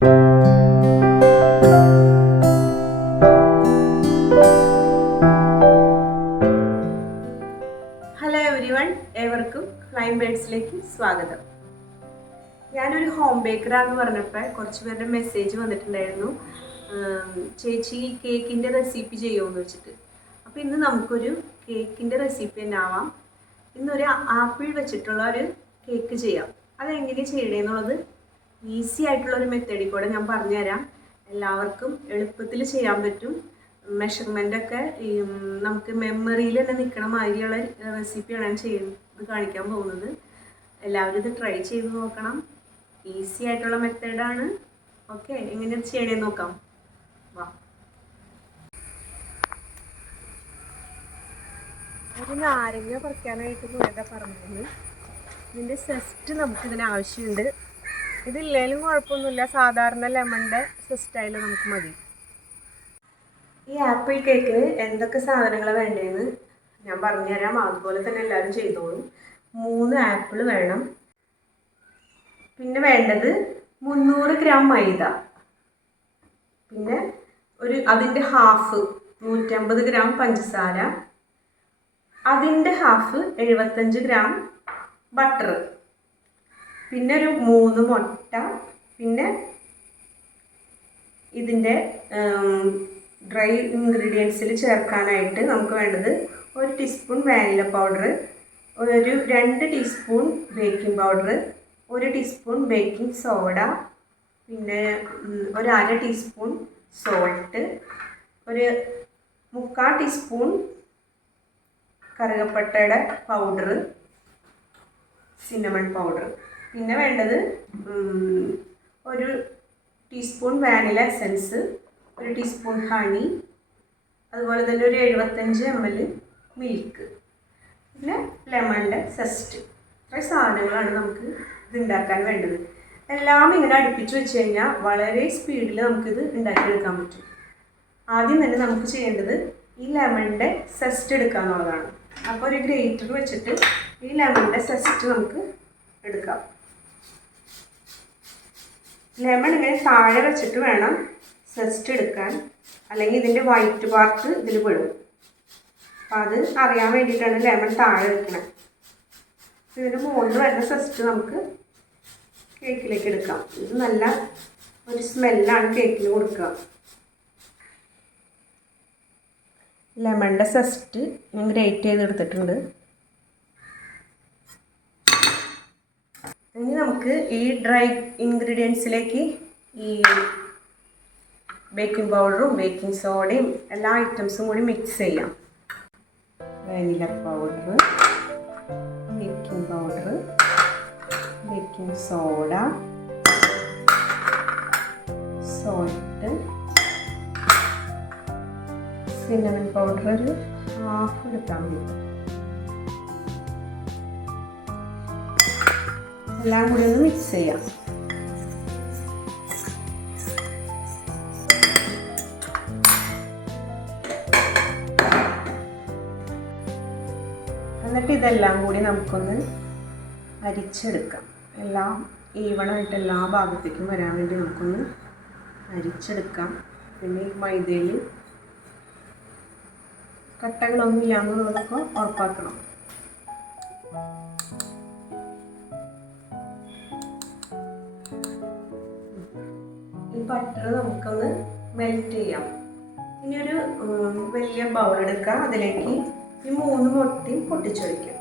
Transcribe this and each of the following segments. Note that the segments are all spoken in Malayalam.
ഹലോ എവരിവൺ, ഏവർക്കും ഫ്ലൈം ബേഡ്സിലേക്ക് സ്വാഗതം. ഞാനൊരു ഹോം ബേക്കറാന്ന് പറഞ്ഞപ്പോൾ കുറച്ച് പേരുടെ മെസ്സേജ് വന്നിട്ടുണ്ടായിരുന്നു, ചേച്ചി കേക്കിൻ്റെ റെസിപ്പി ചെയ്യുമെന്ന് വെച്ചിട്ട്. അപ്പോൾ ഇന്ന് നമുക്കൊരു കേക്കിൻ്റെ റെസിപ്പി തന്നെ ആവാം. ഇന്നൊരു ആപ്പിൾ വെച്ചിട്ടുള്ള ഒരു കേക്ക് ചെയ്യാം. അതെങ്ങനെ ചെയ്യണമെന്നുള്ളത് ഈസി ആയിട്ടുള്ളൊരു മെത്തേഡിൽ കൂടെ ഞാൻ പറഞ്ഞുതരാം. എല്ലാവർക്കും എളുപ്പത്തിൽ ചെയ്യാൻ പറ്റും. മെഷർമെൻ്റൊക്കെ നമുക്ക് മെമ്മറിയിൽ തന്നെ നിൽക്കണ മാതിരിയുള്ള റെസിപ്പിയാണ് ഞാൻ ചെയ്യുന്നത് കാണിക്കാൻ പോകുന്നത്. എല്ലാവരും ഇത് ട്രൈ ചെയ്ത് നോക്കണം. ഈസി ആയിട്ടുള്ള മെത്തേഡാണ്. ഓക്കെ, എങ്ങനെ ചെയ്യണമെന്ന് നോക്കാം. വാ. ഒരു നാരങ്ങ പറിക്കാനായിട്ട് പോയതാ പറഞ്ഞത്. ഇതിൻ്റെ സെസ്റ്റ് നമുക്കിതിന് ആവശ്യമുണ്ട്. ഇതില്ലേലും കുഴപ്പമൊന്നുമില്ല, സാധാരണ ലെമണിൻ്റെ സെസ്റ്റായാലും നമുക്ക് മതി. ഈ ആപ്പിൾ കേക്കിന് എന്തൊക്കെ സാധനങ്ങൾ വേണ്ടതെന്ന് ഞാൻ പറഞ്ഞുതരാം. അതുപോലെ തന്നെ എല്ലാവരും ചെയ്തോളും. 3 ആപ്പിൾ വേണം. പിന്നെ വേണ്ടത് 300 ഗ്രാം മൈദ, പിന്നെ അതിൻ്റെ ഹാഫ് 150 ഗ്രാം പഞ്ചസാര, അതിൻ്റെ ഹാഫ് 75 ഗ്രാം ബട്ടർ, പിന്നെ ഒരു 3 മുട്ട, പിന്നെ ഇതിൻ്റെ ഡ്രൈ ഇൻഗ്രീഡിയൻസിൽ ചേർക്കാനായിട്ട് നമുക്ക് വേണ്ടത് 1 teaspoon vanilla powder, 2 teaspoon baking powder, 1 teaspoon baking soda, പിന്നെ 1/2 ടീസ്പൂൺ സോൾട്ട്, 1/4 ടീസ്പൂൺ കറുകപ്പട്ടയുടെ പൗഡർ, സിന്നമൺ പൗഡർ. പിന്നെ വേണ്ടത് 1 teaspoon vanilla essence, 1 teaspoon honey, അതുപോലെ തന്നെ 75 ml മിൽക്ക്, പിന്നെ ലെമണിൻ്റെ സെസ്റ്റ്. ഇത്രയും സാധനങ്ങളാണ് നമുക്ക് ഇത് ഉണ്ടാക്കാൻ വേണ്ടത്. എല്ലാം ഇങ്ങനെ അടുപ്പിച്ച് വെച്ച് കഴിഞ്ഞാൽ വളരെ സ്പീഡിൽ നമുക്കിത് ഉണ്ടാക്കിയെടുക്കാൻ പറ്റും. ആദ്യം തന്നെ നമുക്ക് ചെയ്യേണ്ടത് ഈ ലെമണിൻ്റെ സെസ്റ്റ് എടുക്കുക എന്നുള്ളതാണ്. അപ്പോൾ ഒരു ഗ്രേറ്റർ വെച്ചിട്ട് ഈ ലെമണിൻ്റെ സെസ്റ്റ് നമുക്ക് എടുക്കാം. ലെമൺ ഇങ്ങനെ താഴെ വെച്ചിട്ട് വേണം സെസ്റ്റ് എടുക്കാൻ, അല്ലെങ്കിൽ ഇതിൻ്റെ വൈറ്റ് പാർട്ട് ഇതിൽ പെടും. അപ്പോൾ അത് അറിയാൻ വേണ്ടിയിട്ടാണ് ലെമൺ താഴെ വെക്കുന്നത്. ഇതിന് മുകളിൽ വരുന്ന സെസ്റ്റ് നമുക്ക് കേക്കിലേക്ക് എടുക്കാം. ഇത് നല്ല ഒരു സ്മെല്ലാണ് കേക്കിന് കൊടുക്കുക. ലെമണിൻ്റെ സെസ്റ്റ് ഞാൻ ഗ്രേറ്റ് ചെയ്തെടുത്തിട്ടുണ്ട്. ഇനി നമുക്ക് ഈ ഡ്രൈ ഇൻഗ്രീഡിയൻസിലേക്ക് ഈ ബേക്കിംഗ് പൗഡറും ബേക്കിംഗ് സോഡയും എല്ലാ ഐറ്റംസും കൂടി മിക്സ് ചെയ്യാം. Vanilla powder, baking powder, baking soda, salt, cinnamon powder ഒരു ഹാഫ് എടുത്താൽ മതി. എല്ലാം കൂടി ഒന്ന് മിക്സ് ചെയ്യാം. എന്നിട്ട് ഇതെല്ലാം കൂടി നമുക്കൊന്ന് അരിച്ചെടുക്കാം. എല്ലാം ഈവണായിട്ട് എല്ലാ ഭാഗത്തേക്കും വരാൻ വേണ്ടി നമുക്കൊന്ന് അരിച്ചെടുക്കാം. പിന്നെ ഈ മൈദയിൽ കട്ടകളൊന്നും ഇല്ലാന്നുള്ളതൊക്കെ ഉറപ്പാക്കണം. ഈ ബട്ടർ നമുക്കൊന്ന് മെൽറ്റ് ചെയ്യാം. ഇനി ഒരു വലിയ ബൗൾ എടുക്കാം. അതിലേക്ക് ഈ 3 മുട്ടയും പൊട്ടിച്ചൊഴിക്കാം.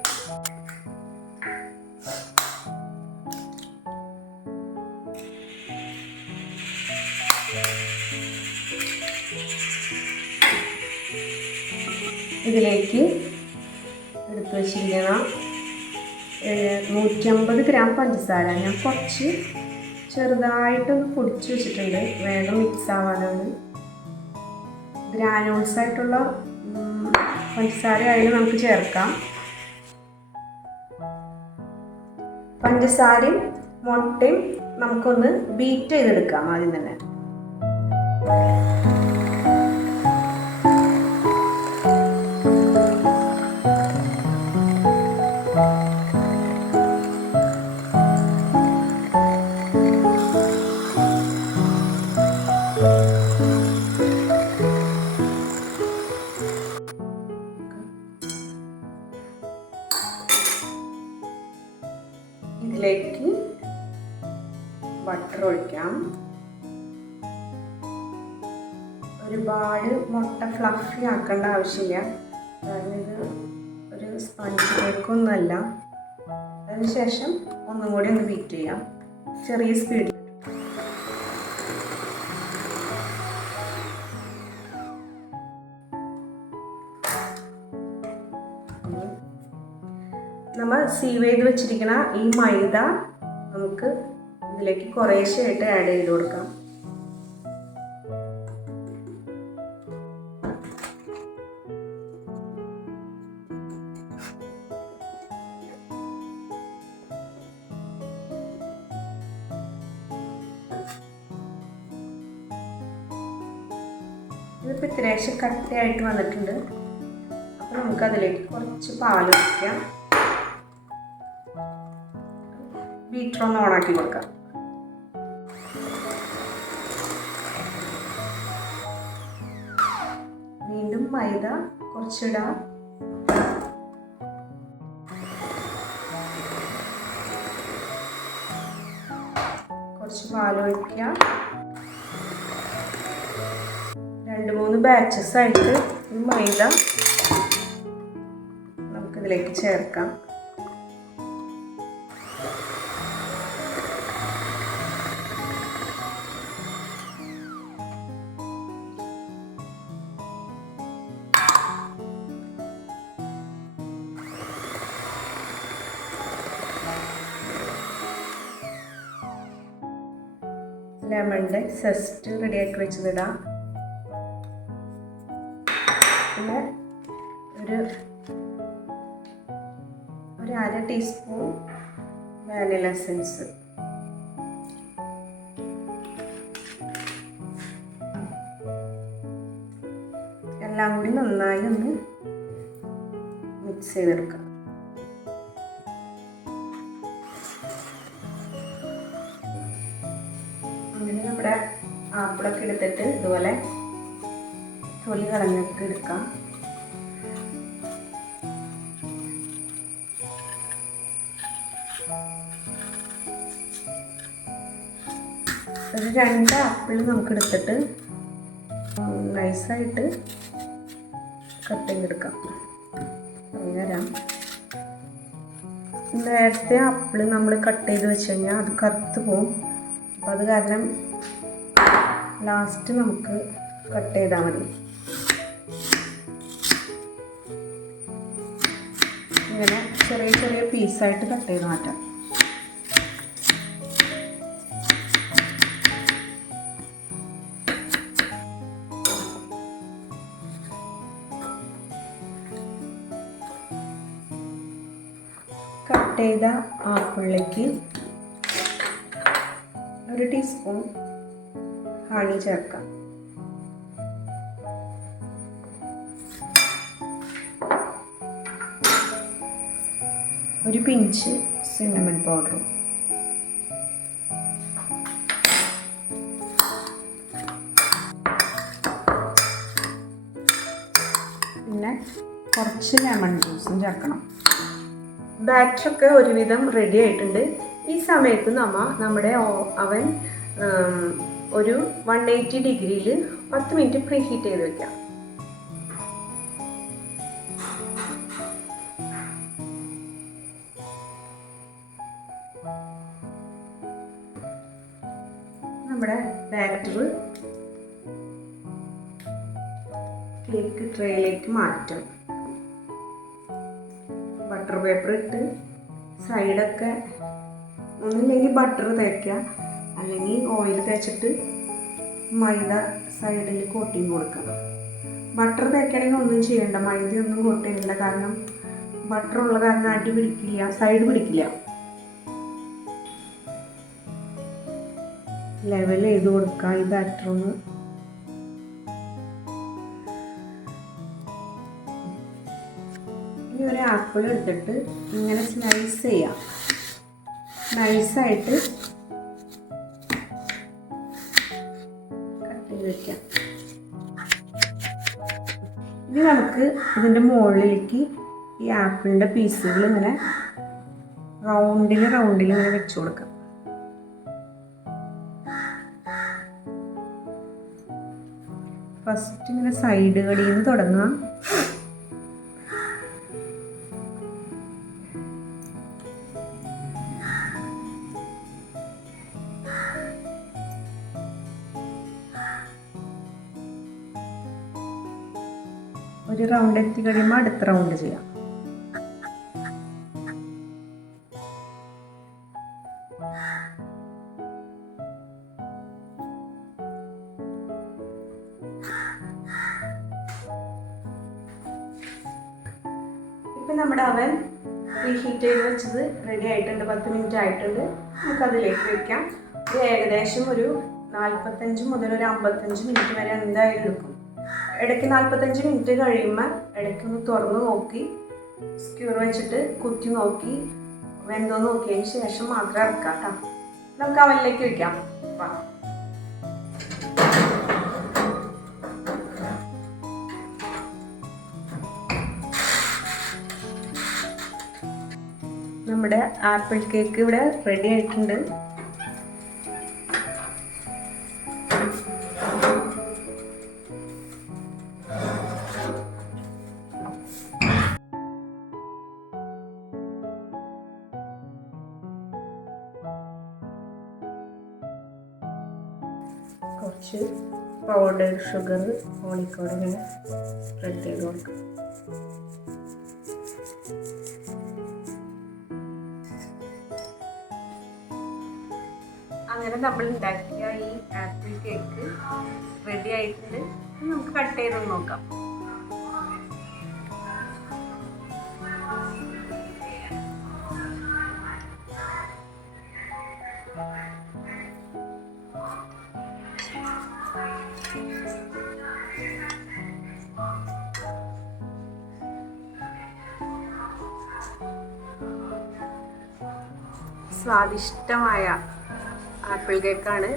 ഇതിലേക്ക് എടുത്ത് വെച്ചിരിക്കുന്ന 150 ഗ്രാം പഞ്ചസാര ഞാൻ കുറച്ച് ചെറുതായിട്ടൊന്ന് പൊടിച്ച് വെച്ചിട്ടുണ്ട്. വേഗം മിക്സ് ആവാനാണ്. ഗ്രാനൂൾസ് ആയിട്ടുള്ള പഞ്ചസാര അതിൽ നമുക്ക് ചേർക്കാം. പഞ്ചസാരയും മുട്ടയും നമുക്കൊന്ന് ബീറ്റ് ചെയ്തെടുക്കാം ആദ്യം തന്നെ. ചെയ്യാം. ഒരുപാട് മുട്ട ഫ്ലഫി ആക്കേണ്ട ആവശ്യമില്ല, കാരണം ഇത് ഒരു സ്പഞ്ച് കേക്കൊന്നുമല്ല. അതിനുശേഷം ഒന്നും കൂടി ഒന്ന് ബീറ്റ് ചെയ്യാം ചെറിയ സ്പീഡിൽ. നമ്മൾ സീവ് ചെയ്ത് വെച്ചിരിക്കുന്ന ഈ മൈദ നമുക്ക് ഇതിലേക്ക് കുറേശ്ശെയായിട്ട് ആഡ് ചെയ്ത് കൊടുക്കാം. ഇതിപ്പോൾ ഇത്തിരി കട്ടയായിട്ട് വന്നിട്ടുണ്ട്. അപ്പോൾ നമുക്കതിലേക്ക് കുറച്ച് പാൽ ഒഴിക്കാം. ബീറ്റർ ഒന്ന് ഓണാക്കി കൊടുക്കാം. വീണ്ടും മൈദ കുറച്ചിടാം. കുറച്ച് പാലൊഴിക്കുക. 2-3 ബാച്ചസ് ആയിട്ട് ഈ മൈദ നമുക്കിതിലേക്ക് ചേർക്കാം. ലെമണിൻ്റെ സെസ്റ്റ് റെഡിയാക്കി വെച്ചതിടാം. പിന്നെ ഒരു 1/2 ടീസ്പൂൺ വാനില എസൻസ്. എല്ലാം കൂടി നന്നായി ഒന്ന് മിക്സ് ചെയ്തെടുക്കാം. അങ്ങനെ നമ്മുടെ ആപ്പിളൊക്കെ എടുത്തിട്ട് ഇതുപോലെ തൊലി കളഞ്ഞിട്ട് എടുക്കാം. ഒരു 2 ആപ്പിൾ നമുക്ക് എടുത്തിട്ട് നൈസായിട്ട് കട്ട് ചെയ്തെടുക്കാം. അങ്ങനെ നേരത്തെ ആപ്പിൾ നമ്മൾ കട്ട് ചെയ്ത് വെച്ച് കഴിഞ്ഞാൽ അത് കറുത്ത് പോവും. അപ്പം അത് കാരണം ലാസ്റ്റ് നമുക്ക് കട്ട് ചെയ്താൽ മതി. ഇങ്ങനെ ചെറിയ ചെറിയ പീസായിട്ട് കട്ട് ചെയ്ത് മാറ്റാം. കട്ട് ചെയ്ത ആപ്പിളിലേക്ക് 1 ടീസ്പൂൺ ഹണി ചേർക്കാം. ഒരു പിഞ്ച് സിന്നമൺ പൗഡറും. പിന്നെ കുറച്ച് ലെമൺ ജ്യൂസും ചേർക്കണം. ബാറ്ററൊക്കെ ഒരുവിധം റെഡി ആയിട്ടുണ്ട്. ഈ സമയത്ത് നമ്മുടെ അവൻ ഒരു 180 ഡിഗ്രിയിൽ 10 മിനിറ്റ് പ്രീ ഹീറ്റ് ചെയ്ത് വെക്കാം. നമ്മുടെ ബാറ്റർ കേക്ക് ട്രേയിലേക്ക് മാറ്റാം. ബട്ടർ പേപ്പർ ഇട്ട് സൈഡൊക്കെ ഒന്നില്ലെങ്കിൽ ബട്ടർ തേക്കുക, അല്ലെങ്കിൽ ഓയിൽ തേച്ചിട്ട് മൈദ സൈഡിൽ കോട്ടിങ് കൊടുക്കുക. ബട്ടർ തേക്കണമെങ്കിൽ ഒന്നും ചെയ്യണ്ട, മൈദയൊന്നും കോട്ട് ചെയ്യണ്ട. കാരണം ബട്ടർ ഉള്ള കാരണം അടി പിടിക്കില്ല, സൈഡ് പിടിക്കില്ല. ലെവൽ ചെയ്ത് കൊടുക്കുക ഈ ബാറ്ററൊന്ന്. ഇനി ഒരു ആപ്പിൾ എടുത്തിട്ട് ഇങ്ങനെ സ്ലൈസ് ചെയ്യാം. നൈസായിട്ട് കട്ട് ചെയ്ത് വയ്ക്കാം. ഇനി നമുക്ക് ഇതിൻ്റെ മുകളിലേക്ക് ഈ ആപ്പിളിൻ്റെ പീസുകൾ ഇങ്ങനെ റൗണ്ടിൽ ഇങ്ങനെ വെച്ച് കൊടുക്കാം. ഫസ്റ്റ് ഇങ്ങനെ സൈഡുകളിൽ നിന്ന് തുടങ്ങാം. ഒരു റൗണ്ട് എത്തി കഴിയുമ്പോൾ അടുത്ത റൗണ്ട് ചെയ്യാം. ഇപ്പം നമ്മുടെ അവൻ റീഹീറ്റ് ചെയ്ത് വെച്ചത് റെഡി ആയിട്ടുണ്ട്. 10 മിനിറ്റ് ആയിട്ടുണ്ട്. നമുക്കതിലേക്ക് വയ്ക്കാം. ഇത് ഏകദേശം ഒരു 45 മുതൽ ഒരു 55 മിനിറ്റ് വരെ എന്തായാലും എടുക്കും. ഇടയ്ക്ക് 45 മിനിറ്റ് കഴിയുമ്പോൾ ഇടയ്ക്കൊന്ന് തുറന്ന് നോക്കി സ്ക്യൂർ വെച്ചിട്ട് കുത്തി നോക്കി വെന്തോ നോക്കിയതിന് ശേഷം മാത്രം ഇറക്കാം കേട്ടോ. നമുക്ക് അവനിലേക്ക് വയ്ക്കാം. നമ്മുടെ ആപ്പിൾ കേക്ക് ഇവിടെ റെഡി ആയിട്ടുണ്ട്. കുറച്ച് പൗഡർ ഷുഗർ മോളിക്കൂടെ ഇങ്ങനെ സ്പ്രെഡ് ചെയ്ത് കൊടുക്കാം. അങ്ങനെ നമ്മൾ ഉണ്ടാക്കിയ ഈ ആപ്പിൾ കേക്ക് റെഡി ആയിട്ടുണ്ട്. നമുക്ക് കട്ട് ചെയ്ത് നോക്കാം. സ്വാദിഷ്ടമായ ആപ്പിൾ കേക്കാണ്.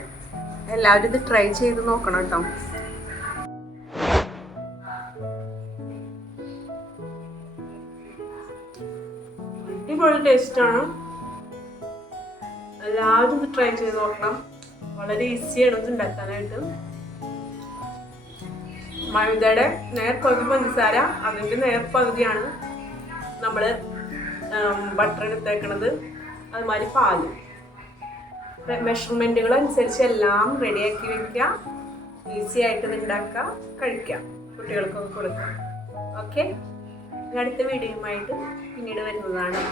എല്ലാവരും ഇത് ട്രൈ ചെയ്ത് നോക്കണം കേട്ടോ. അടിപൊളി ടേസ്റ്റാണ്. എല്ലാവരും ഇത് ട്രൈ ചെയ്ത് നോക്കണം. വളരെ ഈസിയാണ് ഇത് ഉണ്ടാക്കാനായിട്ട്. മൈദയുടെ നേർപകുതി പഞ്ചസാര, അതിൻ്റെ നേർപകുതിയാണ് നമ്മൾ ബട്ടർ എടുത്തേക്കണത്. അതുമാതിരി പാല്, മെഷർമെൻറ്റുകൾ അനുസരിച്ച് എല്ലാം റെഡിയാക്കി വെക്കുക. ഈസി ആയിട്ട് ഇത് ഉണ്ടാക്കുക, കഴിക്കാം, കുട്ടികൾക്കൊക്കെ കൊടുക്കാം. ഓക്കെ, അടുത്ത വീഡിയോയുമായിട്ട് പിന്നീട് വരുന്നതാണ്.